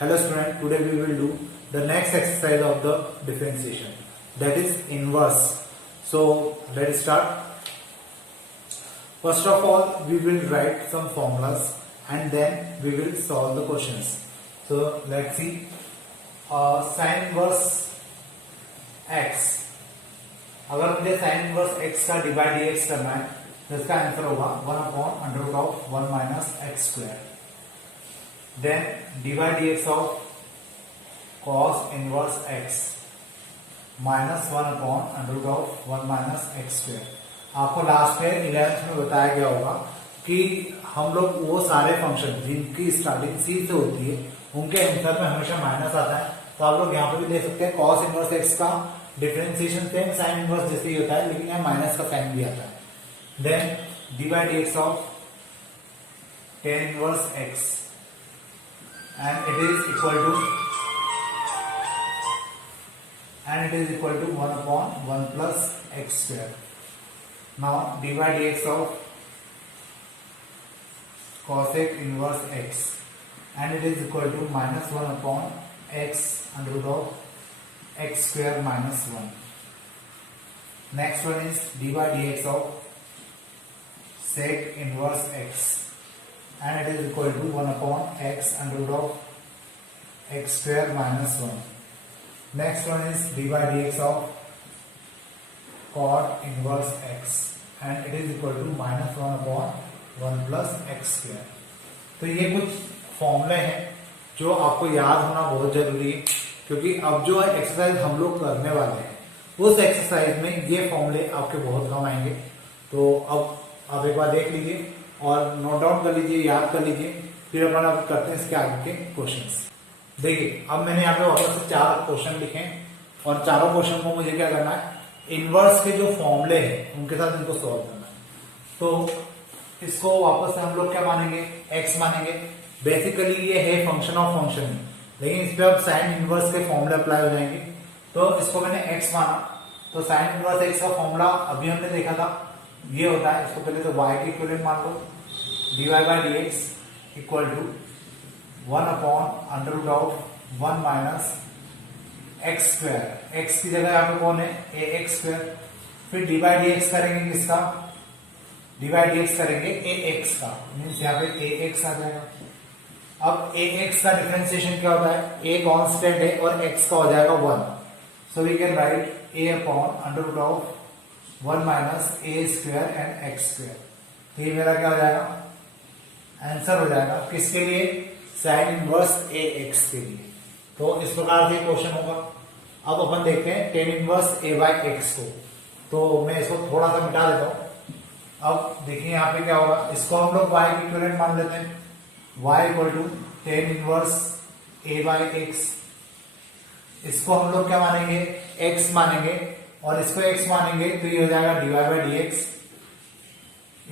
Hello student, today we will do the next exercise of the differentiation, that is inverse. So let's start. First of all, we will write some formulas and then we will solve the questions. So let's see. Sin inverse x, अगर मुझे sin inverse x का divide dx करना है तो इसका answer होगा 1/√1 minus x square. Then divide dx of cos inverse x minus 1/√1 minus x square. आपको last में 11th में बताया गया होगा कि हम लोग वो सारे फंक्शन जिनकी स्टार्टिंग सी से होती है उनके आंसर में हमेशा माइनस आता है. तो आप लोग यहाँ पे भी देख सकते हैं cos इनवर्स x का डिफरेंशिएशन सेम साइन इनवर्स जैसे ही होता है, लेकिन यहाँ माइनस का साइन भी आता है. Then divide dx of tan inverse x and it is equal to 1/1 plus x square. Now divide dx of cosec inverse x and it is equal to minus 1/x under root of x square minus 1. Next one is divide dx of sec inverse x and it is equal to 1/x under root of x square minus 1. Next one is divide dx of cot inverse x and it is equal to minus 1/1 plus x square. तो ये कुछ फॉर्मूले हैं जो आपको याद होना बहुत जरूरी है, क्योंकि अब जो एक्सरसाइज हम लोग करने वाले हैं उस एक्सरसाइज में ये फॉर्मूले आपके बहुत काम आएंगे. तो अब आप एक बार देख लीजिए और नोट डाउन कर लीजिए, याद कर लीजिए, फिर अपन अब करते हैं इसके आगे के क्वेश्चंस. देखिए अब मैंने यहाँ पे वापस से 4 क्वेश्चन लिखे और चारों क्वेश्चन को मुझे क्या करना है, इनवर्स के जो फॉर्मूले हैं उनके साथ इनको सॉल्व करना है. तो इसको वापस से हम लोग क्या मानेंगे, x मानेंगे. बेसिकली ये है फंक्शन ऑफ फंक्शन, लेकिन इस पे अब साइन इनवर्स के फॉर्मूले अप्लाई हो जाएंगे. तो इसको मैंने x माना, तो साइन इनवर्स x का फॉर्मूला अभी हमने देखा था, ये होता है. इसको पहले तो y के इक्विवेलेंट मान लो, dy/dx equal to 1/√1 minus x square. X की जगह यहाँ पे कौन है, ax स्क्वायर. फिर डिवाइड dx करेंगे किसका, डिवाइड dx करेंगे ax का, मीन्स यहाँ पे ax आ जाएगा. अब ax का डिफरेंशिएशन क्या होता है, a कांस्टेंट है और x का हो जाएगा 1. So we can write a/√1 minus a square and x square. तो ये मेरा क्या हो जाएगा, आंसर हो जाएगा किसके लिए, साइन इनवर्स ax के लिए. तो इस प्रकार से क्वेश्चन होगा. अब अपन देखते हैं tan इनवर्स a/x को. तो मैं इसको थोड़ा सा मिटा देता हूं. अब देखिए यहाँ पे क्या होगा, इसको हम लोग y की इक्विवेलेंट मान लेते हैं, y equal to tan inverse a/x. इसको हम लोग क्या मानेंगे, x मानेंगे, और इसको x मानेंगे तो ये हो जाएगा dy/dx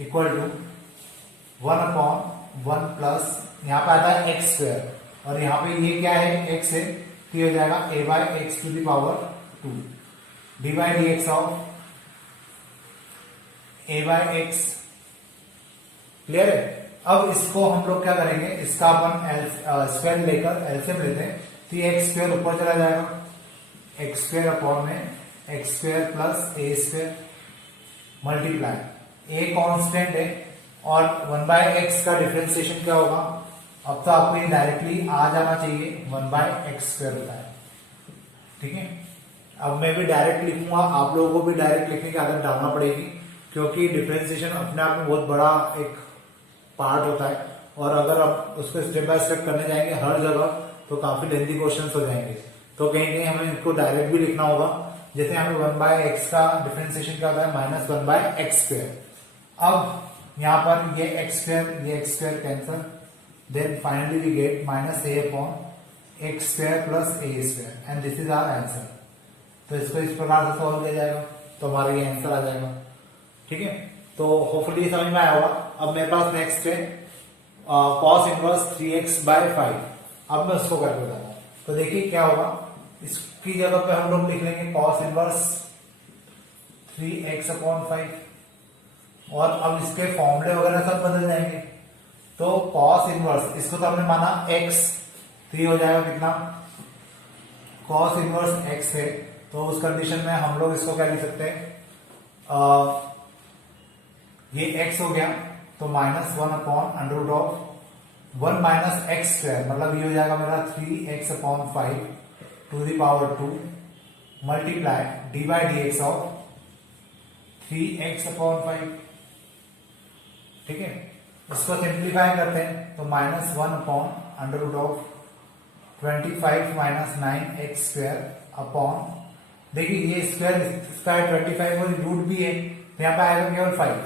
इक्वल टू 1/1 प्लस यहाँ पे आता है x स्क्वायर, और यहाँ पे ये क्या है, x है, तो ये हो जाएगा a/x to the power 2. Divide dx of a/x. Clear है. अब इसको हम लोग क्या करेंगे, इसका अपन स्क्वायर लेकर एलसीएम लेते हैं, तो ये x स्क्वायर ऊपर चला जाएगा, x स्क्वायर अपॉन में x square plus a square multiply. a constant है और 1/x का डिफरेंशिएशन क्या होगा, अब तो आपको ये डायरेक्टली आ जाना चाहिए, 1/x स्क्वायर होता है. ठीक है. अब मैं भी डायरेक्ट लिखूंगा, आप लोगों को भी डायरेक्ट लिखने की आदत डालना पड़ेगी, क्योंकि डिफरेंशिएशन अपने आप में बहुत बड़ा एक पार्ट होता है, और अगर आप उसको स्टेप बाय स्टेप करने जाएंगे हर जगह तो काफी लेंथी क्वेश्चंस हो जाएंगे. तो कहीं कहीं हमें इसको डायरेक्ट भी लिखना होगा. जैसे हमें 1/x का डिफरेंशिएशन क्या होता है, माइनस 1/x स्क्वायर. अब यहाँ पर ये x square cancel, then finally we get minus a/x square plus a square and this is our answer. तो इसको इस प्रकार से सॉल्व किया जाएगा तो हमारा ये आंसर आ जाएगा. ठीक है. तो होपफुली समझ में आया होगा. अब मेरे पास नेक्स्ट है cos इनवर्स 3x/5. अब मैं उसको करके बताता हूँ. तो देखिए क्या होगा, इसकी जगह पे हम लोग लिख लेंगे cos इनवर्स 3x/5, और अब इसके फॉर्मूले वगैरह सब बदल जाएंगे. तो cos इनवर्स, इसको तो हमने माना x, तो ये हो जाएगा कितना, कॉस इनवर्स एक्स है, तो उस कंडीशन में हम लोग इसको क्या लिख सकते हैं, ये x हो गया तो -1/√1 माइनस एक्स स्क्वायर, मतलब ये हो जाएगा मेरा 3x/5 to the power 2 multiply d by d x of 3x/5। ठीक है, इसको सिंप्लीफाई करते हैं तो -1/√25 माइनस 9x स्क्वायर अपॉन, देखिए ये स्क्वायर 25 और रूट भी है तो यहाँ पे आएगा केवल 5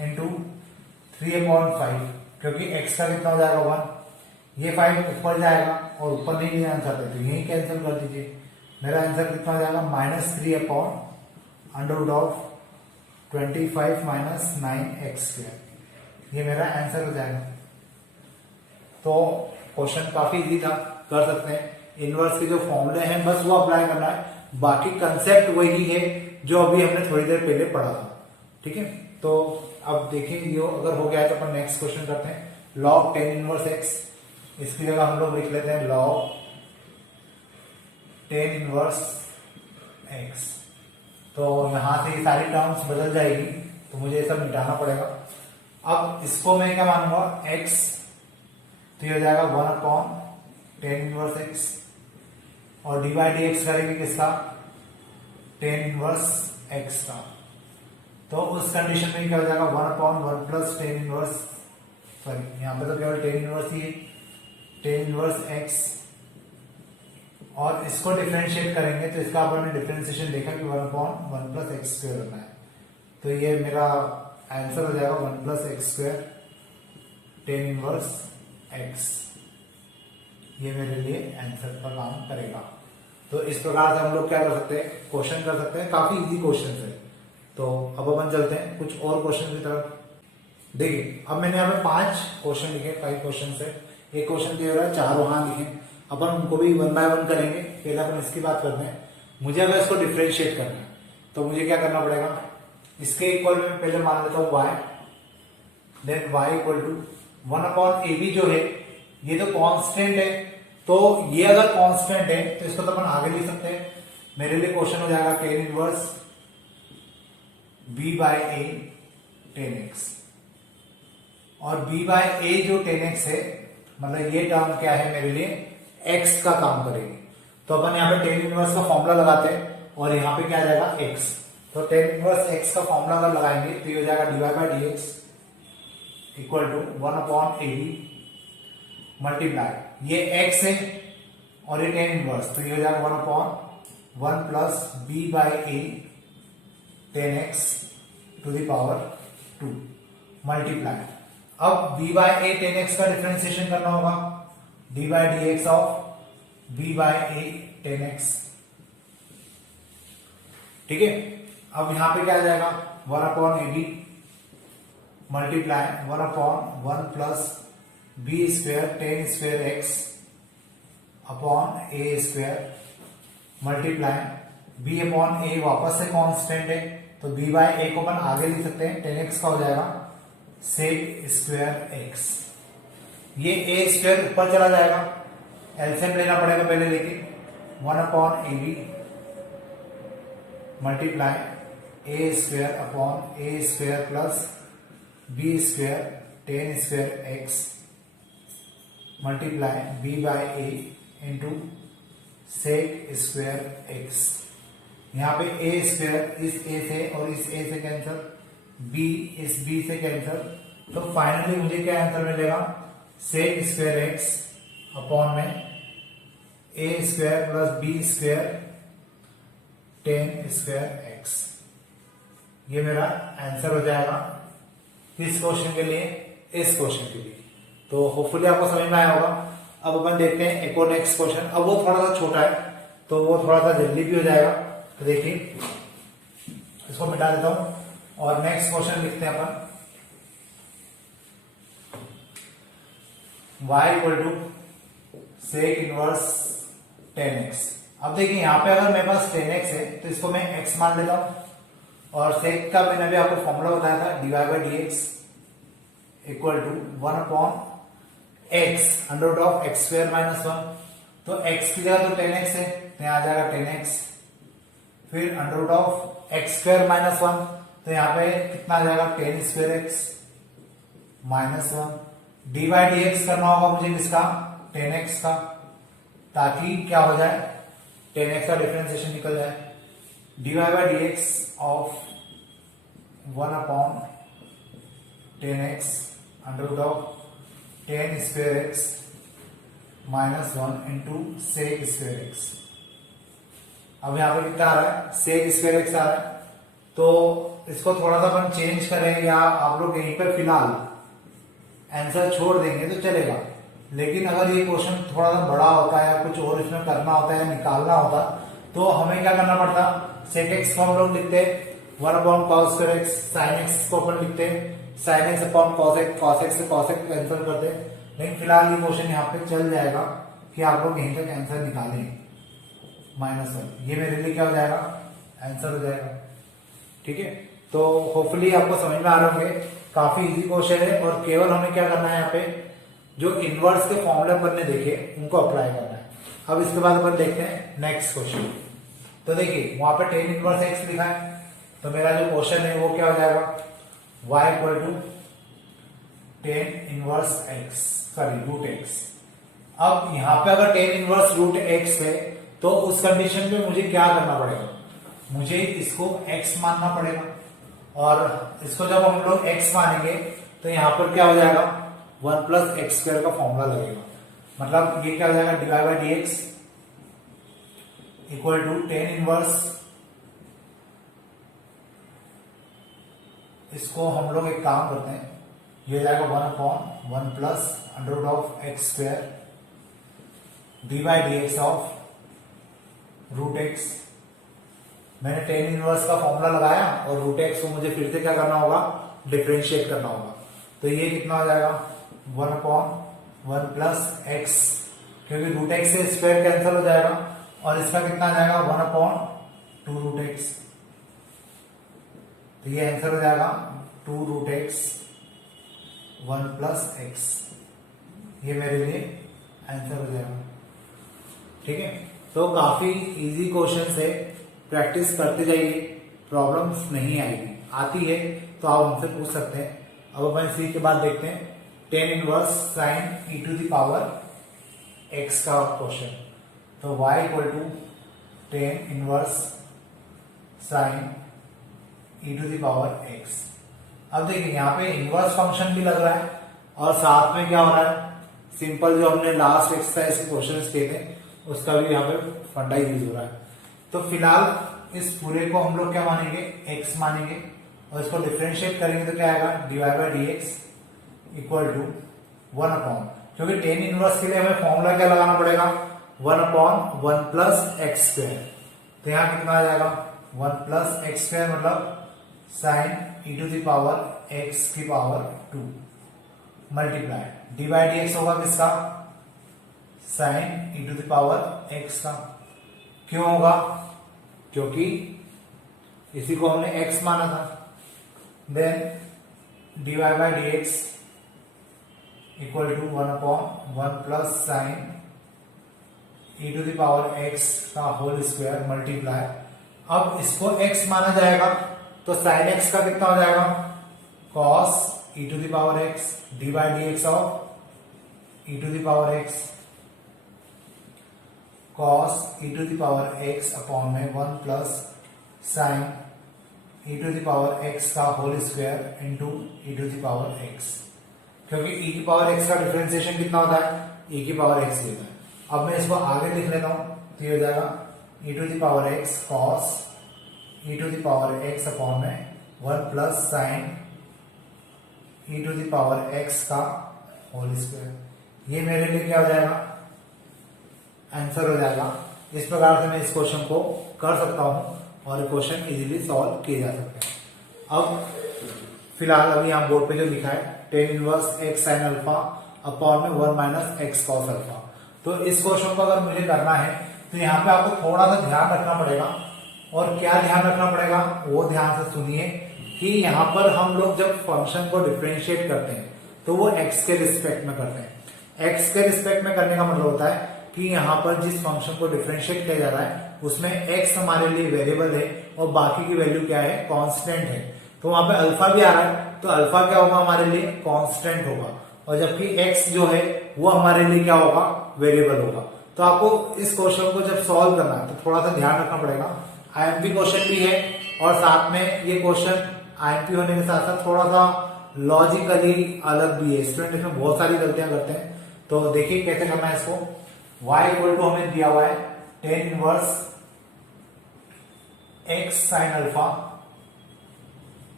इंटू 3/5, क्योंकि x का कितना हो जाएगा 1, ये 5 ऊपर जाएगा और ऊपर नहीं ले आना चाहते तो यही कैंसिल कर दीजिए। मेरा आंसर कितना हो जाएगा -3/25 माइनस 9x स्क्वायर, ये मेरा आंसर हो जाएगा। तो क्वेश्चन काफी इजी था, कर सकते हैं। इनवर्स के जो फॉर्मूले हैं बस वो अप्लाई करना है, बाकी कंसेप्ट वही है जो अभी हमने थोड़ी देर पहले पढ़ा था। ठीक है, तो अब देखिए ये अगर हो गया है तो अपन नेक्स्ट क्वेश्चन करते हैं। log tan इनवर्स x, इसकी जगह हम लोग लिख लेते हैं log tan इनवर्स x। तो यहां से ये सारी टर्म्स बदल जाएगी तो मुझे ये सब मिटाना पड़ेगा। अब इसको मैं क्या मानूंगा x, तो ये हो जाएगा 1/tan इनवर्स x और डी बाई डी एक्स करेंगे किसका, tan इनवर्स x का। तो उस कंडीशन में क्या हो जाएगा 1/1 प्लस tan इनवर्स, सॉरी यहाँ पे तो केवल tan इनवर्स ही है, tan इनवर्स x, और इसको डिफरेंशिएट करेंगे तो इसका अपन ने डिफरेंशिएशन देखा कि 1/1 प्लस एक्स स्क्वायर होना है। तो ये मेरा आंसर हो जाएगा 1 plus x square tan inverse x, ये मेरे लिए आंसर का काम करेगा। तो इस प्रकार से हम लोग क्या कर सकते हैं, क्वेश्चन कर सकते हैं, काफी इजी क्वेश्चन है। तो अब अपन चलते हैं कुछ और क्वेश्चन की तरफ। देखिए अब मैंने यहाँ पे 5 क्वेश्चन लिखे, 5 क्वेश्चन है, एक क्वेश्चन दिया रहा है, 4 वहां लिखे, अपन उनको भी 1 बाय 1 करेंगे। पहले अपन इसकी बात करते हैं। मुझे अगर इसको डिफ्रेंशिएट करना है तो मुझे क्या करना पड़ेगा, इसके इक्वल में पहले मान लेता हूं y, then y equal to 1/ab जो है ये तो कांस्टेंट है, तो ये अगर कांस्टेंट है तो इसको तो अपन आगे लिख सकते हैं। मेरे लिए क्वेश्चन हो जाएगा tan inverse b by a tan x, और b बाय a जो tan x है मतलब ये टर्म क्या है मेरे लिए x का काम करेगी। तो अपन यहाँ पे tan इनवर्स का फॉर्मूला लगाते हैं और यहाँ पे क्या आ जाएगा x, तो tan इनवर्स x का फॉर्मूला अगर लगाएंगे तो ये हो जाएगा dy by dx equal to 1/ab multiply, ये x है और ये tan इनवर्स, तो ये हो जाएगा 1/1 plus b by a tan x to the power 2 multiply. अब b by a tan x का डिफरेंशिएशन करना होगा, d by dx of b by a tan x। ठीक है, अब यहां पे क्या आ जाएगा 1/ab multiply 1/1 plus b square tan square x upon a square multiply b upon a वापस से कांस्टेंट है तो b बाय a को अपन आगे लिख सकते हैं, tan x का हो जाएगा sec स्क्वायर x। ये a स्क्वायर ऊपर चला जाएगा, एलसीएम लेना पड़ेगा पहले, लेकिन 1/ab multiply a square upon a square plus b square tan square x multiply b by a into sec square x। यहाँ पे a स्क्वायर इस a से और इस a से कैंसिल, b इस b से कैंसिल, तो फाइनली मुझे क्या आंसर मिलेगा sec स्क्वायर x अपॉन में a square plus b square tan square x। ये मेरा आंसर हो जाएगा किस क्वेश्चन के लिए, इस क्वेश्चन के लिए। तो होपफुली आपको समझ में आया होगा। अब अपन देखते हैं एक और नेक्स्ट क्वेश्चन, अब वो थोड़ा सा छोटा है तो वो थोड़ा सा जल्दी भी हो जाएगा। तो देखिए इसको मिटा देता हूं और नेक्स्ट क्वेश्चन लिखते हैं अपन, y equal to sec inverse tan x। अब देखिए यहाँ पे अगर मेरे पास tan x है तो इसको मैं x मान लेता हूं, और सेक का मैंने अभी आपको फॉर्मूला बताया था dy by dx equal to 1/a x under root of x square minus 1, तो x की जगह तो 10x है तो यहाँ आ जाएगा 10x, फिर under root of x square minus 1, तो यहाँ पे कितना आ जाएगा 10 square x minus 1, d by d x करना होगा मुझे किसका 10x का, ताकि क्या हो जाए 10x का डिफरेंशिएशन निकल जाए, d y by d x of 1 upon 10x under root of 10 square x minus 1 into sec square x. अब यहाँ पे कितना आ रहा है सेक स्क्वायर एक्स आ रहा है, तो इसको थोड़ा सा अपन चेंज करें या आप लोग यहीं पर फिलहाल आंसर छोड़ देंगे तो चलेगा, लेकिन अगर ये क्वेश्चन थोड़ा सा बड़ा होता है या कुछ और इसमें करना होता है निकालना होता तो हमें क्या करना पड़ता, सेक एक्स को हम लोग लिखते 1 upon cos square x, sine x को अपन लिखते sine x upon cos x, cos x से कॉस एक्स कैंसिल करते, लेकिन फिलहाल ये क्वेश्चन यहाँ पे चल जाएगा कि आप लोग यहीं तक आंसर निकालें -1, ये मेरे लिए क्या हो जाएगा आंसर हो जाएगा। ठीक है, तो होपफुली आपको समझ में आ रहे होंगे, काफी इजी क्वेश्चन है और केवल हमें क्या करना है यहाँ पे जो इनवर्स के फॉर्मूले अपन ने देखे उनको अप्लाई करना है। अब इसके बाद अपन देखते हैं नेक्स्ट क्वेश्चन। तो देखिए वहां पे tan इनवर्स x लिखा है, तो मेरा जो क्वेश्चन है वो क्या हो जाएगा y equal to tan inverse x sorry root x। अब यहाँ पे अगर tan इनवर्स रूट x है तो उस कंडीशन पे मुझे क्या करना पड़ेगा, मुझे इसको x मानना पड़ेगा, और इसको जब हम लोग x मानेंगे तो यहाँ पर क्या हो जाएगा 1 प्लस एक्स स्क्वायर का फॉर्मूला लगेगा, मतलब ये क्या हो जाएगा divide by d x equal to tan inverse, इसको हम लोग एक काम करते हैं, ये हो जाएगा 1 upon 1 plus under root of x square d by d x of root x. मैंने tan इनवर्स का फॉर्मूला लगाया और रूट एक्स को मुझे फिर से क्या करना होगा डिफरेंशिएट करना होगा, तो ये कितना हो जाएगा 1 अपॉन 1 प्लस एक्स, क्योंकि रूट एक्स से स्क्वायर कैंसिल हो जाएगा, और इसका कितना आ जाएगा 1 अपॉन 2 रूट एक्स, तो ये आंसर हो जाएगा 2 रूट एक्स 1 प्लस एक्स, ये मेरे लिए आंसर हो जाएगा। ठीक है, तो काफी इजी क्वेश्चन है, प्रैक्टिस करते जाइए, प्रॉब्लम्स नहीं आएगी, आती है तो आप हमसे पूछ सकते हैं। अब अपन इसी के बाद देखते हैं tan inverse sine e to the power x का क्वेश्चन। तो y equal to tan inverse sine e to the power x। अब देखिए यहाँ पे इनवर्स फंक्शन भी लग रहा है और साथ में क्या हो रहा है, सिंपल जो हमने लास्ट एक्सरसाइज के क्वेश्चन किए थे उसका भी यहाँ पे फंडा यूज हो रहा है। तो फिलहाल इस पूरे को हम लोग क्या मानेंगे x मानेंगे, और इसको डिफरेंशिएट करेंगे तो क्या आएगा divide by d x equal to 1 upon, क्योंकि tan इनवर्स के लिए हमें फॉर्मूला क्या लगाना पड़ेगा 1 अपॉन 1 प्लस एक्स स्क्वायर, तो यहाँ कितना आ जाएगा 1 प्लस एक्स स्क्वायर मतलब sine e to the power x की power 2 multiply d by d x होगा किसका sine e to the power x का। क्यों होगा, क्योंकि इसी को हमने x माना था, then d y by d x equal to 1 upon 1 plus sine e to the power x का होल स्क्वायर मल्टीप्लाई, अब इसको x माना जाएगा तो साइन x का कितना हो जाएगा cos e to the power x d by d x of e to the power x cos e to the power x upon में 1 plus sine e to the power x का whole square into e to the power x, क्योंकि e की power x का differentiation कितना होता है e की power x होता है। अब मैं इसको आगे लिख लेता हूं, तो ये हो जाएगा e to the power x cos e to the power x upon में 1 plus sine e to the power x का होल स्क्वायर, ये मेरे लिए क्या हो जाएगा आंसर हो जाएगा। इस प्रकार से मैं इस क्वेश्चन को कर सकता हूं और क्वेश्चन इजीली सॉल्व किए जा सकते हैं। अब फिलहाल अभी यहाँ बोर्ड पे जो लिखा है tan inverse x sin alpha upon में 1 माइनस एक्स कॉस अल्फा, तो इस क्वेश्चन को अगर मुझे करना है तो यहाँ पे आपको थोड़ा सा ध्यान रखना पड़ेगा, और क्या ध्यान रखना पड़ेगा वो ध्यान से सुनिए कि यहाँ पर हम लोग जब फंक्शन को डिफरेंशिएट करते हैं तो वो x के रिस्पेक्ट में करते हैं। एक्स के रिस्पेक्ट में करने का मतलब होता है कि यहाँ पर जिस फंक्शन को डिफरेंशिएट किया जा रहा है उसमें एक्स हमारे लिए वेरिएबल है और बाकी की वैल्यू क्या है, कांस्टेंट है। तो वहां पे अल्फा भी आ रहा है, तो अल्फा क्या होगा हमारे लिए, कांस्टेंट होगा, और जबकि एक्स जो है वो हमारे लिए क्या होगा, वेरिएबल होगा। तो आपको इस क्वेश्चन को जब सॉल्व करना है तो थोड़ा सा ध्यान रखना पड़ेगा। आईएमपी क्वेश्चन भी है और साथ में ये क्वेश्चन आईएमपी होने के साथ साथ थोड़ा सा लॉजिकली अलग भी है। स्टूडेंट इसमें बहुत सारी गलतियां करते हैं, तो देखिए कैसे करना है इसको। y इक्वल टू हमें दिया हुआ है tan inverse x sign alpha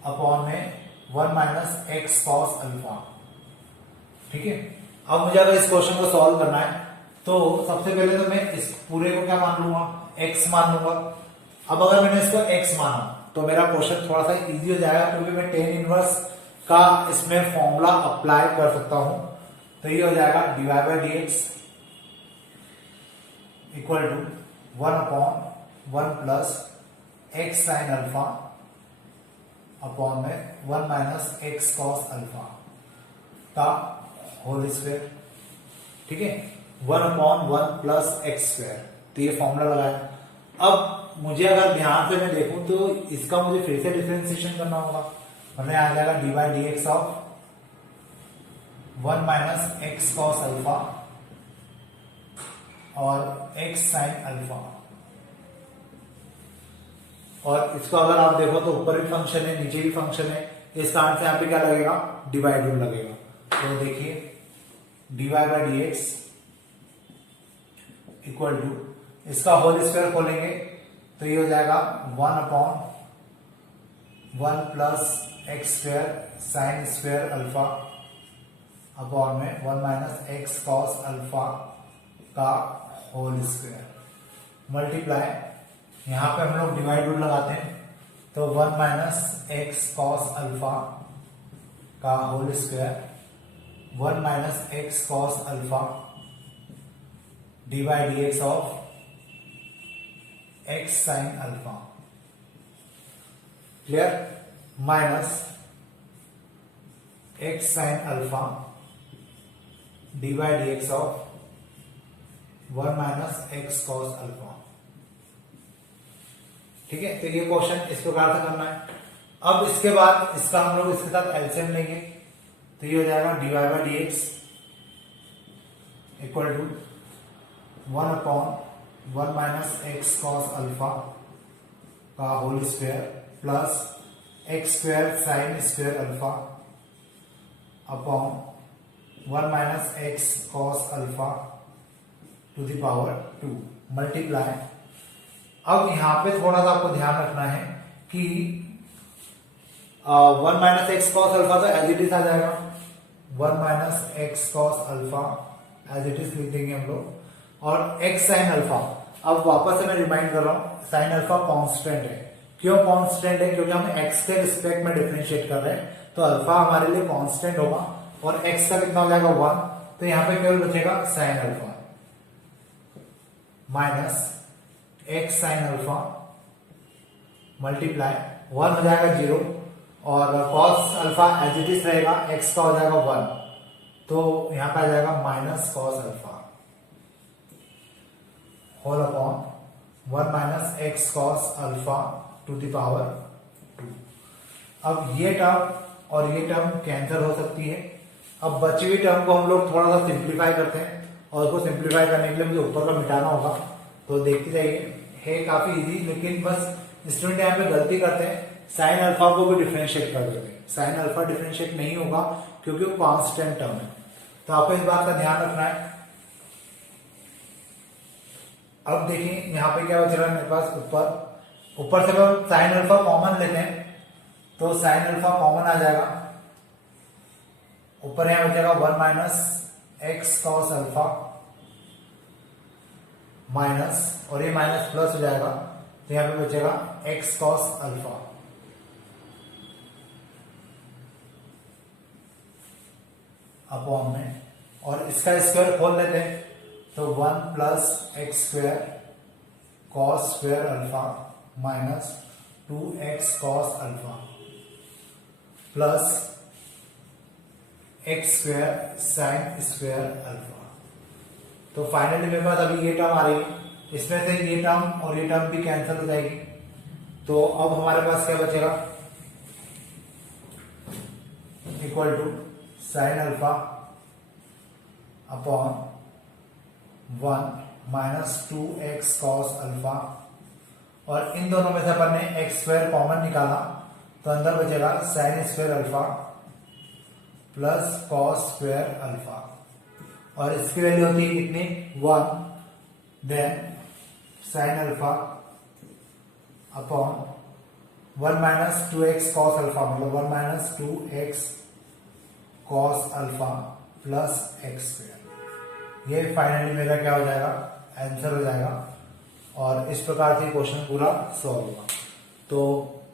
upon में 1 माइनस एक्स कॉस अल्फा। ठीक है, अब मुझे अगर इस क्वेश्चन को सॉल्व करना है तो सबसे पहले तो मैं इस पूरे को क्या मान लूंगा, x मान लूंगा। अब अगर मैंने इसको x माना तो मेरा क्वेश्चन थोड़ा सा इजी हो जाएगा, क्योंकि मैं टेन इनवर्स का इसमें फॉर्मूला अप्लाई कर सकता हूं। तो ये हो जाएगा divide by d x equal to 1 upon 1 plus x sine alpha upon में 1 माइनस एक्स कॉस अल्फा का होल स्क्वायर। ठीक है, 1 अपॉन 1 प्लस एक्स स्क्वायर, तो ये फॉर्मूला लगाया। अब मुझे अगर ध्यान से मैं देखूं तो इसका मुझे फिर से डिफरेंशिएशन करना होगा, मतलब आ जाएगा D by d x of 1 minus x cos alpha और एक्स साइन अल्फा। और इसको अगर आप देखो तो ऊपर भी फंक्शन है नीचे भी फंक्शन है, इस कारण से यहाँ पे क्या लगेगा, डिवाइड रूल लगेगा। तो देखिए divide by d x equal to, इसका होल स्क्वायर खोलेंगे तो ये हो जाएगा 1 upon 1 plus x square sine square alpha upon में 1 माइनस एक्स कॉस अल्फा का होल स्क्वायर मल्टीप्लाई, यहां पे हम लोग डिवाइड रूल लगाते हैं, तो 1 माइनस एक्स कॉस अल्फा का whole square 1 minus x cos alpha d by d x of x sine alpha. Clear, minus x sine alpha d by d x of 1 minus x cos alpha. ठीक है, तो ये question इस प्रकार से करना है। अब इसके बाद इसका हम लोग इसके साथ एलसीएम लेंगे, तो ये हो जाएगा d y by d x equal to 1 upon 1 minus x cos alpha का whole square plus x square sine square alpha upon 1 minus x cos alpha to the power 2 multiply. अब यहां पे थोड़ा सा आपको ध्यान रखना है कि 1 माइनस एक्स कॉस अल्फा तो एज इट इज आ जाएगा, 1 minus x cos alpha as it is लिख देंगे हम लोग, और एक्स साइन अल्फा। अब वापस से मैं रिमाइंड कर रहा हूं, साइन अल्फा कांस्टेंट है। क्यों कांस्टेंट है, क्योंकि हम एक्स के रिस्पेक्ट में डिफरेंशिएट कर रहे हैं, तो अल्फा हमारे लिए कांस्टेंट होगा और एक्स का कितना हो जाएगा 1, तो यहां पे केवल बचेगा sine alpha minus x sine alpha multiply 1 हो जाएगा 0 और cos alpha as it is रहेगा, एक्स का हो जाएगा 1, तो यहां पे आ जाएगा minus cos alpha whole upon 1 minus x cos alpha to the power 2। अब ये टर्म और ये टर्म कैंसिल हो सकती है। अब बची हुई टर्म को हम लोग थोड़ा सा सिंप्लीफाई करते हैं, और उसको सिंप्लीफाई करने के लिए मुझे ऊपर का मिटाना होगा, तो देखते जाइए, है काफी इजी, लेकिन बस स्टूडेंट यहाँ पे गलती करते हैं, साइन अल्फा को भी डिफरेंशिएट कर देते हैं। साइन अल्फा डिफरेंशिएट नहीं होगा क्योंकि वो कांस्टेंट टर्म है, तो आपको इस बात का ध्यान रखना है। अब देखिए यहाँ पे क्या बच रहा है मेरे पास, ऊपर से हम साइन अल्फा कॉमन लेते हैं, तो साइन अल्फा कॉमन आ जाएगा, ऊपर यहां बचेगा 1 minus x cos alpha minus, और ये माइनस प्लस हो जाएगा, तो यहां पे बचेगा एक्स कॉस अल्फा अपॉन में, और इसका स्क्वायर खोल लेते हैं, तो 1 plus x square cos square alpha minus 2x cos alpha plus x square sine square alpha. तो फाइनली मेरे पास अभी ये टर्म आ रही है, इसमें से ये टर्म और ये टर्म भी कैंसिल हो जाएगी। तो अब हमारे पास क्या बचेगा, equal to sine alpha upon 1 minus 2x cos alpha, और इन दोनों में से अपन ने एक्स स्क्वायर कॉमन निकाला तो अंदर बचेगा sine square alpha plus cos square alpha, और इसकी वैल्यू होती है कितनी 1, then sine alpha upon 1 minus 2x cos alpha, मतलब 1 minus 2x cos alpha plus x square. ये फाइनली मेरा क्या हो जाएगा, आंसर हो जाएगा। और इस प्रकार से क्वेश्चन पूरा सॉल्व होगा। तो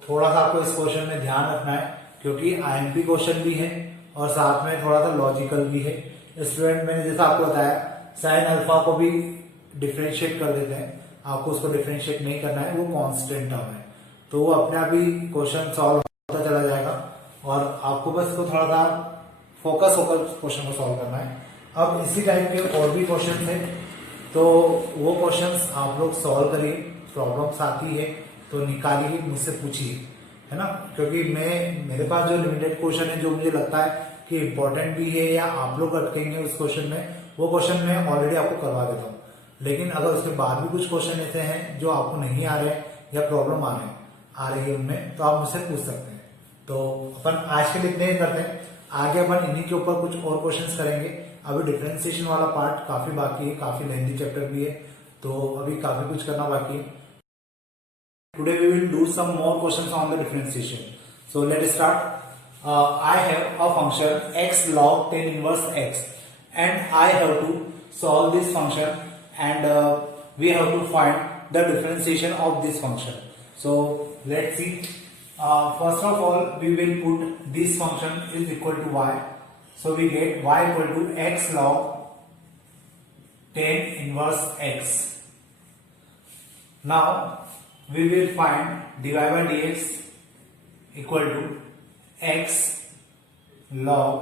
थोड़ा सा आपको इस क्वेश्चन में ध्यान रखना है, क्योंकि आईएमपी क्वेश्चन भी है और साथ में थोड़ा सा लॉजिकल भी है। स्टूडेंट मैंने जैसा आपको बताया, साइन अल्फा को भी डिफ्रेंशिएट कर देते हैं, आपको उसको डिफ्रेंशिएट नहीं करना है, वो कांस्टेंट टर्म है, तो वो अपने आप ही क्वेश्चन सॉल्व होता चला जाएगा, और आपको बस को थोड़ा सा फोकस होकर क्वेश्चन को सॉल्व करना है। अब इसी टाइप के और भी क्वेश्चन थे, तो वो क्वेश्चंस आप लोग सॉल्व करिए, प्रॉब्लम्स आती है तो निकालिए, मुझसे पूछिए, है ना, क्योंकि मेरे पास जो लिमिटेड क्वेश्चन है जो मुझे लगता है कि इंपॉर्टेंट भी है या आप लोग अटकेंगे उस क्वेश्चन में, वो क्वेश्चन मैं ऑलरेडी आपको करवा देता हूँ। लेकिन अगर उसके बाद भी कुछ क्वेश्चन ऐसे हैं जो आपको नहीं आ रहे या प्रॉब्लम आ रही है उनमें, तो आप मुझसे पूछ सकते हैं। तो अपन आज के लिए इतने ही करते हैं, आगे अपन इन्हीं के ऊपर कुछ और क्वेश्चंस करेंगे। अभी डिफरेंशिएशन वाला पार्ट काफी बाकी है, काफी लेंथी चैप्टर भी है, तो अभी काफी कुछ करना बाकी है। Today we will do some more questions on the differentiation. So let's start. I have a function x log tan inverse x, and I have to solve this function, and we have to find the differentiation of this function. So let's see. First of all, we will put this function is equal to y. So we get y equal to x log tan inverse x. Now we will find dy by dx equal to x log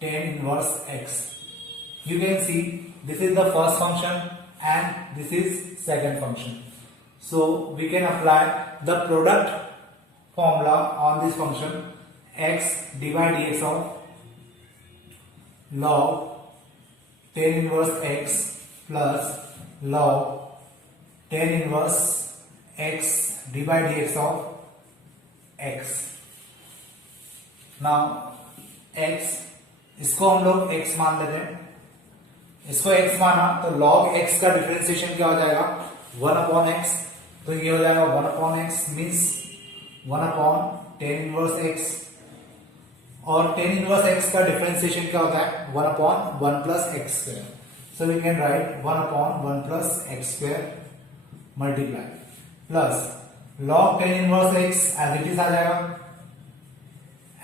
tan inverse x. You can see this is the first function and this is second function. So we can apply the product formula on this function, x dy by dx of log tan inverse x plus log tan inverse x dy by dx of x. Now x, इसको हम लोग x मान लेते हैं, इसको x माना तो log x का डिफरेंशिएशन क्या हो जाएगा 1 अपॉन x, तो ये हो जाएगा 1 upon x means 1 upon tan inverse x, और tan इनवर्स x का डिफरेंशिएशन क्या होता है 1 upon 1 plus x square. So we can write 1 upon 1 plus x square multiply plus log tan inverse x as it is आ जाएगा,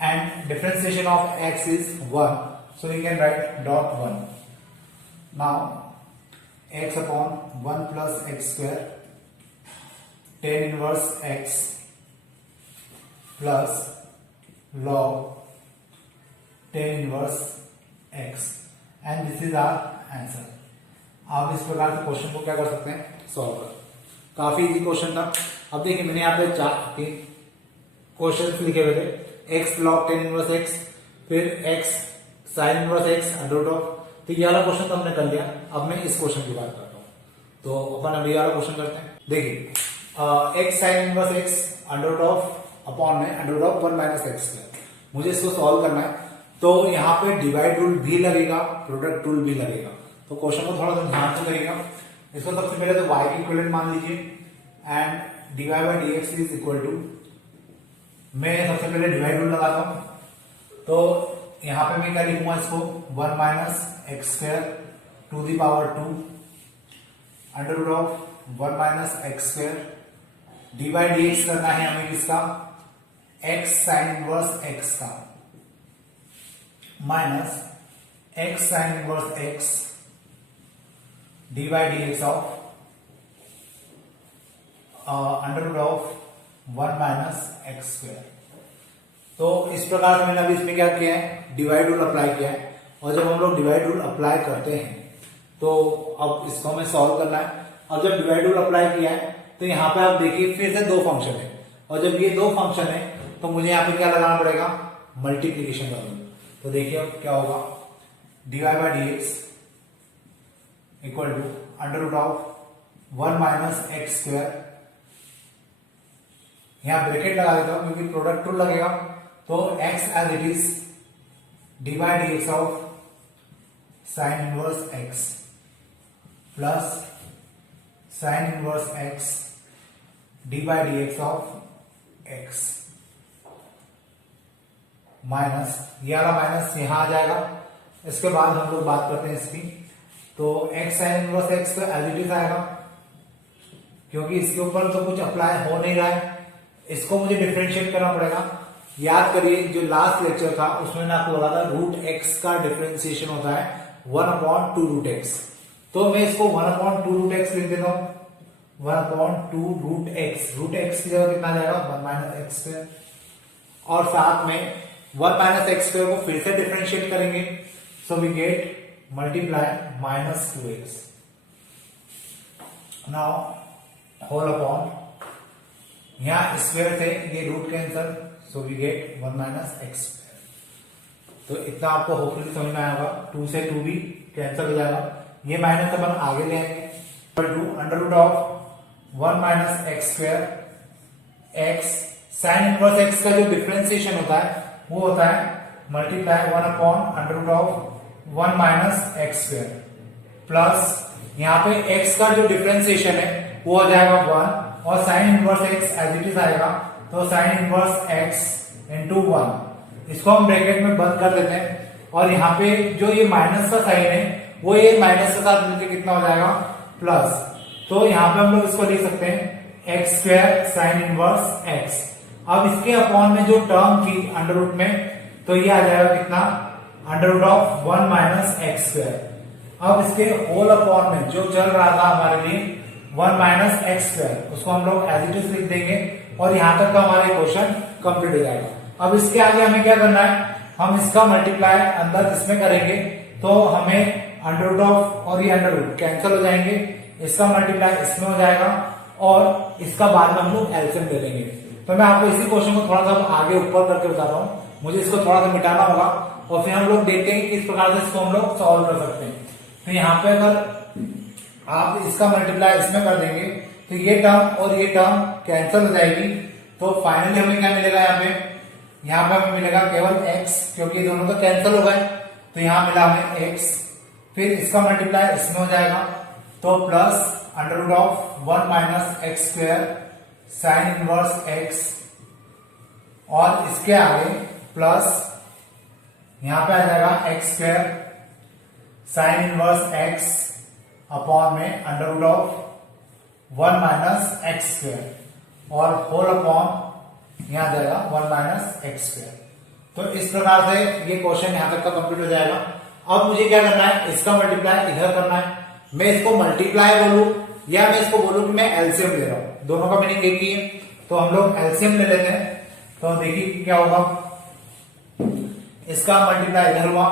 and differentiation of x is 1, so we can write dot 1. Now x upon 1 plus x square tan inverse x plus log tan inverse x, and this is our answer. आप इस प्रकार से question को क्या कर सकते हैं, सॉल्व कर। काफी इजी क्वेश्चन था। अब देखिए मैंने यहाँ पे 4 क्वेश्चन लिखे हुए थे, x log tan inverse x, फिर x sin inverse x under root of, तो ये वाला क्वेश्चन तो हमने कर लिया। अब मैं इस क्वेश्चन की बात करता हूँ, तो अपन अभी वाला क्वेश्चन करते हैं। देखिए x sin inverse x under root of upon में under root of 1 minus x square, मुझे इसको सॉल्व करना है। तो यहाँ पे डिवाइड रूल भी लगेगा, प्रोडक्ट रूल भी लगेगा, तो क्वेश्चन को थोड़ा सा ध्यान से करिएगा। इसको सबसे पहले तो y की इक्विवेलेंट मान लीजिए, and dy by dx is equal to, मैं सबसे पहले डिवाइड रूल लगाता हूं, तो यहां पे मैं क्या लिखूंगा इसको 1 minus x square to the power 2 under root of 1 minus x square, d by d x करना है हमें किसका, एक्स साइन इनवर्स एक्स का, minus x sine inverse x d by d x of under root of 1 minus x square. तो इस प्रकार से मैंने अभी इसमें क्या किया है, डिवाइड रूल अप्लाई किया है। और जब हम लोग डिवाइड रूल अप्लाई करते हैं तो अब इसको हमें सॉल्व करना है। अब जब डिवाइड रूल अप्लाई किया है तो यहाँ पे आप देखिए फिर से दो फंक्शन है, और जब ये दो फंक्शन है तो मुझे यहाँ पे क्या लगाना पड़ेगा, मल्टीप्लीकेशन का रूल। तो देखिए अब क्या होगा, dy by d x equal to under root of 1 minus x square, यहां ब्रैकेट लगा देता हूं क्योंकि प्रोडक्ट रूल लगेगा, तो x as it is dy by d x of sine inverse x plus sine inverse x d by d x of x minus, ये वाला minus यहां आ जाएगा। इसके बाद हम लोग बात करते हैं इसकी, तो x साइन इनवर्स x तो एज इट इज आएगा क्योंकि इसके ऊपर तो कुछ अप्लाई हो नहीं रहा है, इसको मुझे डिफरेंशिएट करना पड़ेगा। याद करिए जो लास्ट लेक्चर था उसमें ना आपको लगा था रूट x का डिफरेंशिएशन होता है 1/2 रूट x, तो मैं इसको 1/2 रूट x लिख देता हूं, 1/2 रूट x, रूट x की जगह कितना जाएगा 1 माइनस एक्स स्क्वायर, और साथ में 1 माइनस एक्स स्क्वायर को फिर से डिफरेंशिएट करेंगे, so we get multiply minus 2x, now whole upon, यहां स्क्वायर थे ये root cancel, so we get 1 minus x square. तो इतना आपको होपफुली समझ में आएगा, 2 से 2 भी कैंसल हो जाएगा, ये माइनस अपन आगे ले आएंगे, under root of 1 minus x square x sine inverse x का जो डिफरेंशिएशन होता है वो होता है multiply 1 upon under root of 1 minus x square, plus यहाँ पे x का जो डिफरेंशिएशन है वो हो जाएगा 1, और sine inverse x as it is आएगा, तो साइन इनवर्स x इंटू 1, इसको हम ब्रैकेट में बंद कर देते हैं, और यहाँ पे जो ये माइनस का साइन है वो ये माइनस के साथ मिलकर कितना हो जाएगा प्लस, तो यहाँ पे हम लोग इसको लिख सकते हैं x square sine inverse x. अब इसके अपॉन में जो टर्म थी अंडर रूट में, तो ये आ जाएगा कितना under root of 1 minus x square. अब इसके होल अपॉन में जो चल रहा था हमारे लिए 1 माइनस एक्स स्क्वायर, उसको हम लोग एज इट इज लिख देंगे, और यहां तक का हमारा क्वेश्चन कंप्लीट हो जाएगा। अब इसके आगे हमें क्या करना है, हम इसका मल्टीप्लाई अंदर इसमें करेंगे, तो हमें अंडर रूट ऑफ और ये अंडर रूट कैंसिल हो जाएंगे, इसका मल्टीप्लाई इसमें हो जाएगा, और इसका बाद में हम लोग एलसीएम ले लेंगे। तो मैं आपको इसी क्वेश्चन को थोड़ा सा आगे ऊपर करके बता रहा हूँ, मुझे इसको थोड़ा सा मिटाना होगा, और फिर हम लोग देखते हैं कि किस प्रकार से इसको हम लोग सॉल्व कर सकते हैं। तो यहाँ पे अगर आप इसका मल्टीप्लाई इसमें कर देंगे तो ये टर्म और ये टर्म कैंसिल हो जाएगी, तो फाइनली हमें क्या मिलेगा, यहाँ पे हमें मिलेगा केवल x, क्योंकि दोनों तो कैंसिल हो गए, तो यहाँ मिला हमें x, फिर इसका मल्टीप्लाई इसमें हो जाएगा, तो plus under root of 1 minus x square sine inverse x, और इसके आगे प्लस यहां पे आ जाएगा x square sine inverse x upon में under root of 1 minus x square, और होल अपॉन यहां आ जाएगा 1 माइनस एक्स स्क्वायर। तो इस प्रकार से ये क्वेश्चन यहां तक का कंप्लीट हो जाएगा। अब मुझे क्या करना है, इसका मल्टीप्लाई इधर करना है, मैं इसको मल्टीप्लाई बोलूं या मैं इसको बोलूं कि मैं एलसीएम ले रहा हूं, दोनों का मीनिंग एक ही है, तो हम लोग एलसीएम ले लेते हैं। तो देखिए क्या होगा, इसका मल्टीप्लाई इधर हुआ,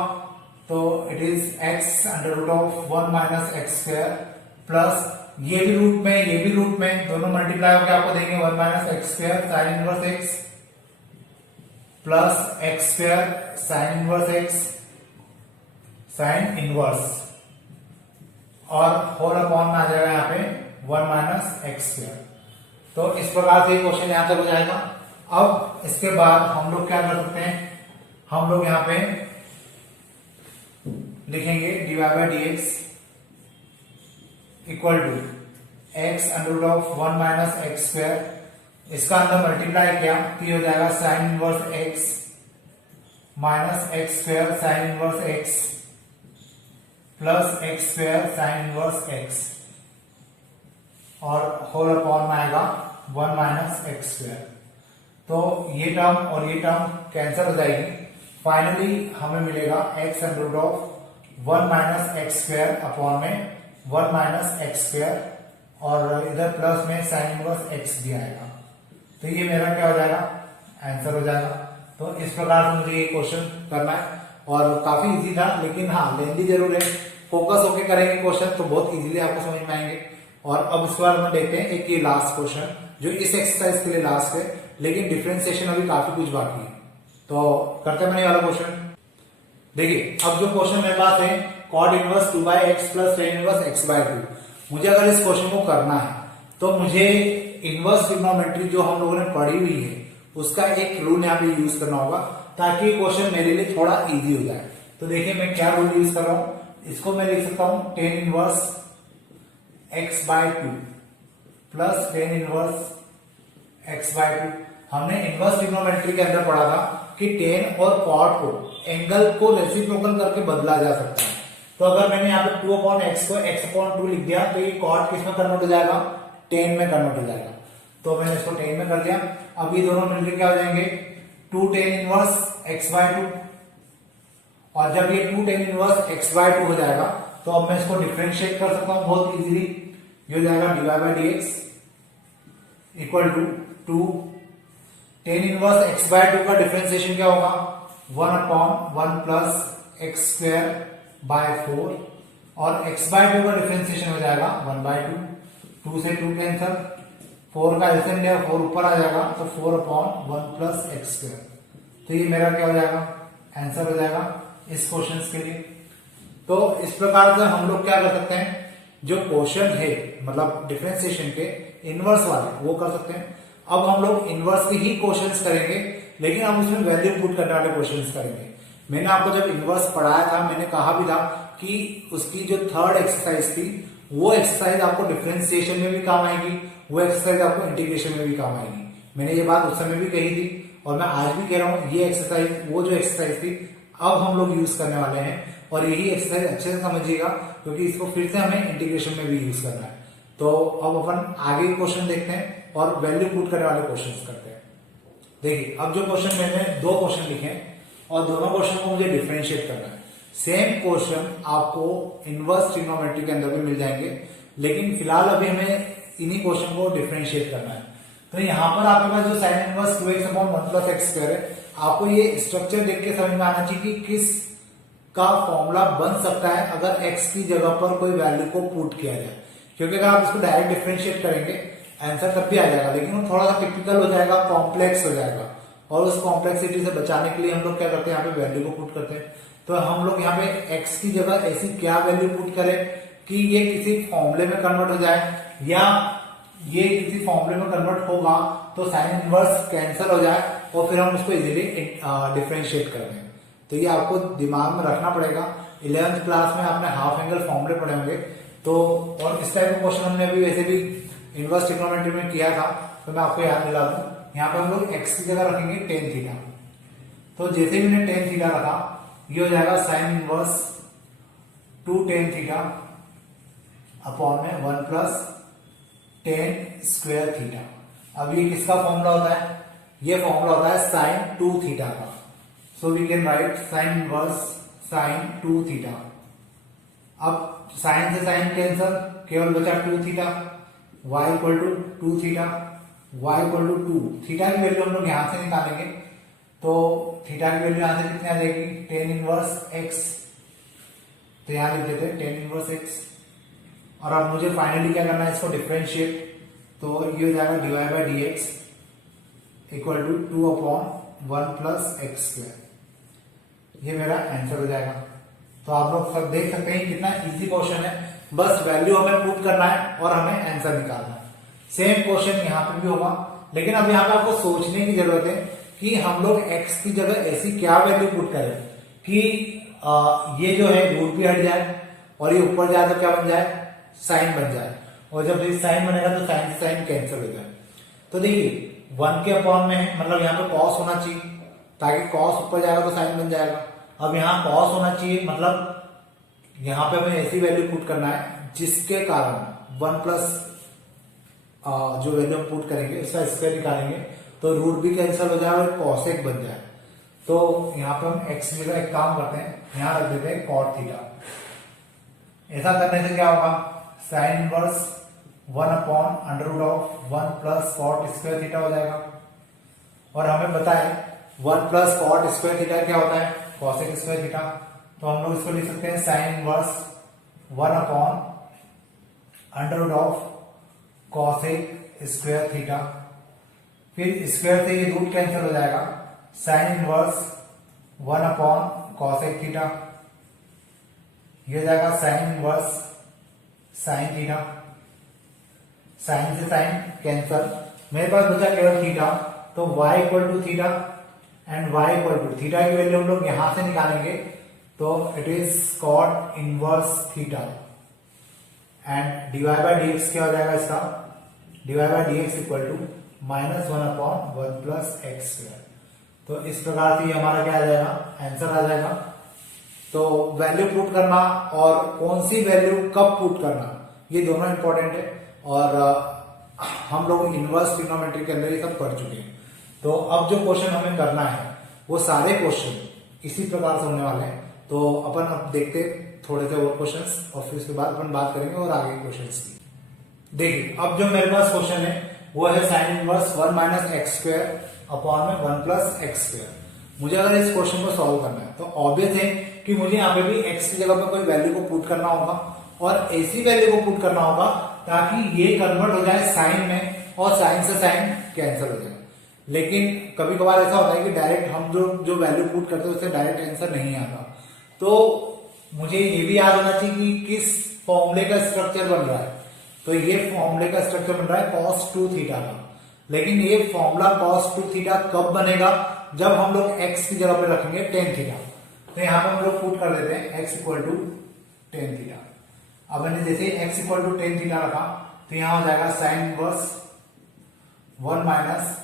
तो it is x under root of 1 minus x square, plus ये भी रूट में ये भी रूट में, दोनों मल्टीप्लाई होकर आपको देंगे 1 minus x square sine inverse x plus x square sine inverse x sine inverse, और होल अपॉन में आ जाएगा यहाँ पे 1 माइनस एक्स स्क्वायर। तो इस प्रकार से क्वेश्चन यहां तक हो जाएगा। अब इसके बाद हम लोग क्या कर सकते हैं, हम लोग यहाँ पे लिखेंगे dy by d x equal to x under root of 1 minus x square, इसका अंदर मल्टीप्लाई किया तो ये हो जाएगा sine inverse x minus x square sine inverse x plus x square sine inverse x, और होल अपॉन में आएगा 1 माइनस एक्स स्क्वायर। तो ये टर्म और ये टर्म कैंसिल हो जाएगी, फाइनली हमें मिलेगा x under root of 1 minus x square upon में 1 माइनस एक्स स्क्वायर, और इधर प्लस में साइन इनवर्स x भी आएगा, तो ये मेरा क्या हो जाएगा, आंसर हो जाएगा। तो इस प्रकार से मुझे ये क्वेश्चन करना है, और काफी इजी था, लेकिन हाँ लेंथी जरूर है, फोकस होके करेंगे क्वेश्चन तो बहुत इजीली आपको समझ में आएंगे। और अब इसके बाद हम देखते हैं एक ये लास्ट क्वेश्चन जो इस एक्सरसाइज के लिए लास्ट है, लेकिन डिफरेंशिएशन अभी काफी कुछ बाकी है। तो करते हैं ये वाला क्वेश्चन। देखिए अब जो क्वेश्चन मेरे पास है cos inverse 2x plus tan inverse x/2। मुझे अगर इस क्वेश्चन को करना है तो मुझे इनवर्स ट्रिग्नोमेट्री जो हम लोगों ने पढ़ी हुई है उसका एक रूल यहाँ पे यूज करना होगा ताकि क्वेश्चन मेरे लिए थोड़ा इजी हो जाए। तो देखिए मैं क्या रूल यूज कर रहा हूं, इसको मैं लिख सकता हूं tan inverse x/2 plus tan inverse x/2। हमने इनवर्स ट्रिग्नोमेट्री के अंदर पढ़ा था कि tan और cot को एंगल को रेसिप्रोकल करके बदला जा सकता है। तो अगर मैंने यहाँ पे 2/x को x/2 लिख दिया तो ये cot किसमें कन्वर्ट हो जाएगा, tan में कन्वर्ट हो जाएगा। तो मैंने इसको tan में कर दिया। अब ये दोनों मिलकर क्या हो जाएंगे 2 tan इनवर्स x/2। और जब ये 2 tan इनवर्स x/2 हो जाएगा तो अब मैं इसको डिफरेंशिएट कर सकता हूं बहुत इजीली। ये हो जाएगा dy/dx equal to 2 tan inverse x/2 का डिफरेंशिएशन क्या होगा 1/1 प्लस x स्क्वायर बाय 4 और x/2 का डिफरेंशिएशन हो जाएगा 1/2। 2 से 2 कैंसिल, 4 का एलसीएम लिया 4 ऊपर आ जाएगा तो 4/1 प्लस x स्क्वायर। तो ये मेरा क्या हो जाएगा आंसर हो जाएगा इस क्वेश्चन के लिए। तो इस प्रकार से हम लोग क्या कर सकते हैं, जो क्वेश्चन है मतलब डिफरेंशिएशन के इनवर्स वाले वो कर सकते हैं। अब हम लोग इनवर्स के ही क्वेश्चंस करेंगे, लेकिन हम उसमें वैल्यू पुट करने वाले क्वेश्चंस करेंगे। मैंने आपको जब इनवर्स पढ़ाया था मैंने कहा भी था कि उसकी जो थर्ड एक्सरसाइज थी वो एक्सरसाइज आपको डिफरेंशिएशन में भी काम आएगी, वो एक्सरसाइज आपको इंटीग्रेशन में भी काम आएगी। मैंने ये बात उस समय भी कही थी और मैं आज भी कह रहा हूं ये एक्सरसाइज वो जो एक्सरसाइज थी अब हम लोग यूज करने वाले हैं। और यही एक्सरसाइज अच्छे से समझिएगा क्योंकि इसको फिर से हमें इंटीग्रेशन में भी यूज करना है। तो अब अपन आगे क्वेश्चन देखते हैं और वैल्यू पुट करने वाले क्वेश्चन करते हैं। देखिए अब जो क्वेश्चन मैंने 2 क्वेश्चन लिखे हैं और दोनों क्वेश्चन को मुझे डिफरेंशिएट करना है। सेम क्वेश्चन आपको इनवर्स ट्रिग्नोमेट्री के अंदर भी मिल जाएंगे, लेकिन फिलहाल अभी हमें इन्हीं क्वेश्चन को डिफरेंशिएट करना है। तो यहाँ पर आपके पास जो sine inverse 2x/1 plus x square है, आपको ये स्ट्रक्चर देख के समझ में आना चाहिए कि किस का फॉर्मूला बन सकता है अगर x की जगह पर कोई वैल्यू को पुट किया जाए। क्योंकि अगर आप इसको डायरेक्ट डिफरेंशिएट करेंगे आंसर तब भी आ जाएगा, लेकिन वो थोड़ा सा टिपिकल हो जाएगा, कॉम्प्लेक्स हो जाएगा। और उस कॉम्प्लेक्सिटी से बचाने के लिए हम लोग क्या करते हैं यहाँ पे वैल्यू को पुट करते हैं। तो हम लोग यहाँ पे x की जगह ऐसी क्या वैल्यू पुट करें कि ये किसी फॉर्मूले में कन्वर्ट हो जाए, या ये किसी फॉर्मूले में कन्वर्ट होगा तो साइन इनवर्स कैंसिल हो जाए और फिर हम उसको इजीली डिफरेंशिएट कर दें। तो ये आपको दिमाग में रखना पड़ेगा। 11th क्लास में आपने हाफ एंगल फॉर्मूले पढ़े होंगे तो, और इस टाइप का क्वेश्चन हमने अभी वैसे भी इनवर्स ट्रिग्नोमेट्री में किया था, तो मैं आपको याद दिला दूं। यहाँ पे हम लोग x की जगह रखेंगे tan थीटा। तो जैसे ही मैंने tan थीटा रखा ये हो जाएगा sine inverse 2 tan theta upon में 1 प्लस tan स्क्वायर थीटा। अब ये किसका फॉर्मूला होता है, ये फॉर्मूला होता है साइन 2 थीटा का। So we can write sine inverse sine 2 theta. अब साइन से साइन कैंसल, केवल बचा 2 theta, y equal to 2 theta, y equal to 2। Theta की वैल्यू हम लोग यहां से निकालेंगे तो थीटा की वैल्यू यहां से कितनी आ जाएगी tan इनवर्स x। तो यहां लिख देते हैं tan इनवर्स x। और अब मुझे फाइनली क्या करना है, इसको डिफरेंशिएट। तो ये हो जाएगा dy/dx equal to 2/1 plus x square. ये मेरा आंसर हो जाएगा। तो आप लोग सब देख सकते हैं कितना इजी क्वेश्चन है, बस वैल्यू हमें पुट करना है और हमें आंसर निकालना है। सेम क्वेश्चन यहाँ पे भी होगा, लेकिन अब यहाँ पे आपको सोचने की जरूरत है कि हम लोग x की जगह ऐसी क्या वैल्यू पुट करें कि ये जो है रूट भी हट जाए और ये ऊपर जाए तो क्या बन जाए, साइन बन जाए। और जब ये साइन बनेगा तो साइन से साइन कैंसिल हो जाए। तो देखिए 1 के अपॉन में मतलब यहाँ पे कॉस होना चाहिए, ताकि कॉस ऊपर जाएगा तो साइन बन जाएगा। अब यहाँ कॉस होना चाहिए, मतलब यहाँ पे हमें ऐसी वैल्यू पुट करना है जिसके कारण 1 प्लस जो वैल्यू हम पुट करेंगे उसका स्क्वायर निकालेंगे तो रूट भी कैंसिल हो जाए और कॉसेक बन जाए। तो यहाँ पे हम x की जगह एक काम करते हैं, यहाँ रख देते हैं cot थीटा। ऐसा करने से क्या होगा, sine inverse 1/√1 plus cot square theta हो जाएगा। और हमें पता है 1 प्लस cot स्क्वायर थीटा क्या होता है, कॉसेक स्क्वायर थीटा। तो हम लोग इसको लिख सकते हैं sine inverse 1 upon under root of cosec square theta, फिर स्क्वायर से ये रूट कैंसिल हो जाएगा, sine inverse 1 upon cosec theta, ये हो जाएगा sine inverse sine theta, sine से साइन कैंसल, मेरे पास बचा केवल थीटा, तो y equal to theta and y equal to theta की वैल्यू हम लोग यहां से निकालेंगे, तो it is cot inverse theta and dy by dx क्या हो जाएगा इसका, dy by dx equal to -1 upon 1 plus x square. तो इस प्रकार से ये हमारा क्या आ जाएगा, आंसर आ जाएगा। तो वैल्यू पुट करना और कौन सी वैल्यू कब पुट करना, ये दोनों इंपॉर्टेंट है, और हम लोग इनवर्स ट्रिग्नोमेट्री के अंदर ये सब पढ़ चुके हैं। तो अब जो क्वेश्चन हमें करना है वो सारे क्वेश्चन इसी प्रकार से होने वाले हैं। तो अपन अब देखते थोड़े से और क्वेश्चंस, और फिर उसके बाद अपन बात करेंगे और आगे क्वेश्चंस की। देखिए अब जो मेरे पास क्वेश्चन है वो है sign inverse 1 minus x square upon में 1 प्लस एक्स स्क्वायर। मुझे अगर इस क्वेश्चन को सॉल्व करना है तो ऑब्वियस है कि मुझे यहाँ पे भी एक्स की जगह पे कोई वैल्यू को पुट करना होगा, और ऐसी वैल्यू को पुट करना होगा ताकि ये कन्वर्ट हो जाए साइन में, और साइन से साइन कैंसिल हो जाए। लेकिन कभी कभार ऐसा होता है कि डायरेक्ट हम जो वैल्यू पुट करते हैं उससे डायरेक्ट आंसर नहीं आता। तो मुझे ये भी याद होना चाहिए कि किस फॉर्मूले का स्ट्रक्चर बन रहा है। तो ये फॉर्मूले का स्ट्रक्चर बन रहा है cos 2 थीटा का, लेकिन ये फॉर्मूला cos 2 थीटा कब बनेगा, जब हम लोग x की जगह पे रखेंगे tan थीटा। तो यहां पर हम लोग पुट कर देते हैं x equal to tan theta. अब मैंने जैसे x equal to tan theta रखा तो यहां हो जाएगा sine inverse 1 minus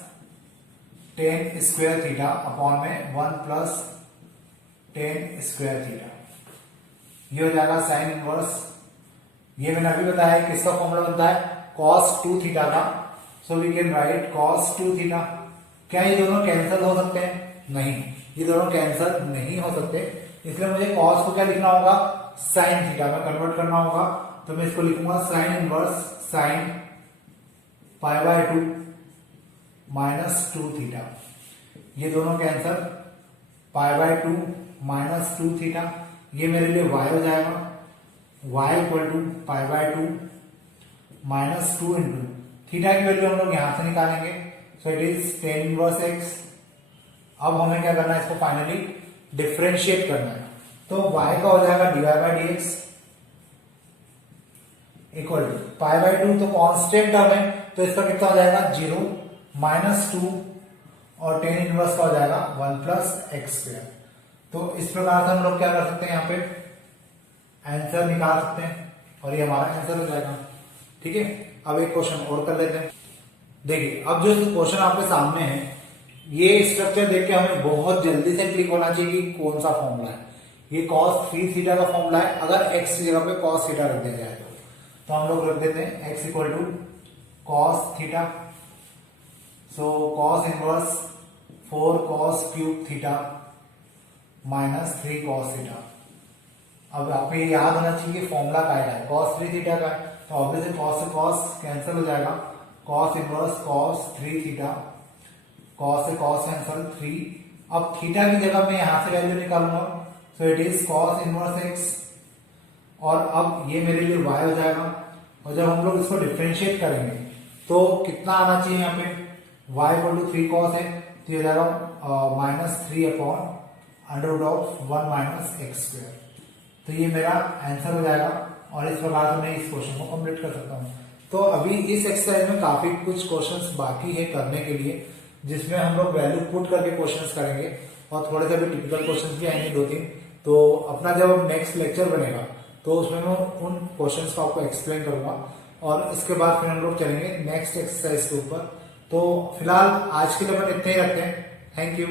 tan square theta upon में 1 प्लस tan स्क्वायर थीटा, ये हो जाएगा साइन इनवर्स, ये मैंने अभी बताया किसका फॉर्मूला बनता है, cos 2 थीटा का। So we can write cos 2 theta. क्या ये दोनों कैंसिल हो सकते हैं? नहीं, ये दोनों कैंसिल नहीं हो सकते, इसलिए मुझे cos को क्या लिखना होगा, साइन थीटा में कन्वर्ट करना होगा। तो मैं इसको लिखूंगा sine inverse sine pi by 2 minus 2 theta, ये दोनों कैंसिल, पाई बाय 2 माइनस 2 थीटा, ये मेरे लिए y हो जाएगा, y equal to pi by 2 minus 2 into theta की वैल्यू हम लोग यहां से निकालेंगे, so it is tan inverse x। अब हमें क्या करना है, इसको फाइनली डिफरेंशिएट करना है। तो y का हो जाएगा dy by dx equal to pi by 2, तो कांस्टेंट टर्म है तो इसका कितना हो जाएगा 0 माइनस 2, और tan इनवर्स का हो जाएगा 1 प्लस एक्स स्क्वायर। तो इस प्रकार से हम लोग क्या कर सकते हैं, यहाँ पे आंसर निकाल सकते हैं, और ये हमारा आंसर हो जाएगा। ठीक है, अब एक क्वेश्चन और कर लेते हैं। देखिए अब जो क्वेश्चन आपके सामने है, ये स्ट्रक्चर देख के हमें बहुत जल्दी से क्लिक होना चाहिए कि कौन सा फॉर्मूला है। ये cos 3 थीटा का फॉर्मूला है, अगर x की जगह पे cos थीटा रख दिया जाए तो हम लोग रख देते हैं x equal to cos theta. So cos inverse 4 cos cube theta minus 3 cos theta. अब आपको ये याद होना चाहिए कि फॉर्मूला का है cos 3 थीटा का, तो ऑब्वियसली cos से cos कैंसिल हो जाएगा, cos inverse cos 3 theta, cos से cos कैंसिल 3। अब थीटा की जगह मैं यहां से वैल्यू निकालूंगा, सो it is cos inverse x, और अब ये मेरे लिए y हो जाएगा। और जब हम लोग इसको डिफरेंशिएट करेंगे तो कितना आना चाहिए, यहाँ पे y इक्वल टू 3 cos है, तो ये हो जाएगा minus 3 upon under root of 1 minus x square. तो ये मेरा आंसर हो जाएगा, और इस प्रकार से मैं इस क्वेश्चन को कंप्लीट कर सकता हूँ। तो अभी इस एक्सरसाइज में काफी कुछ क्वेश्चंस बाकी है करने के लिए, जिसमें हम लोग वैल्यू पुट करके क्वेश्चंस करेंगे, और थोड़े से भी टिपिकल क्वेश्चंस भी आएंगे 2-3। तो अपना जब नेक्स्ट लेक्चर बनेगा तो उसमें मैं उन क्वेश्चंस को आपको एक्सप्लेन करूंगा, और इसके बाद फिर हम लोग चलेंगे नेक्स्ट एक्सरसाइज के ऊपर। तो फिलहाल आज के लिए अपन इतने ही रखते हैं। Thank you.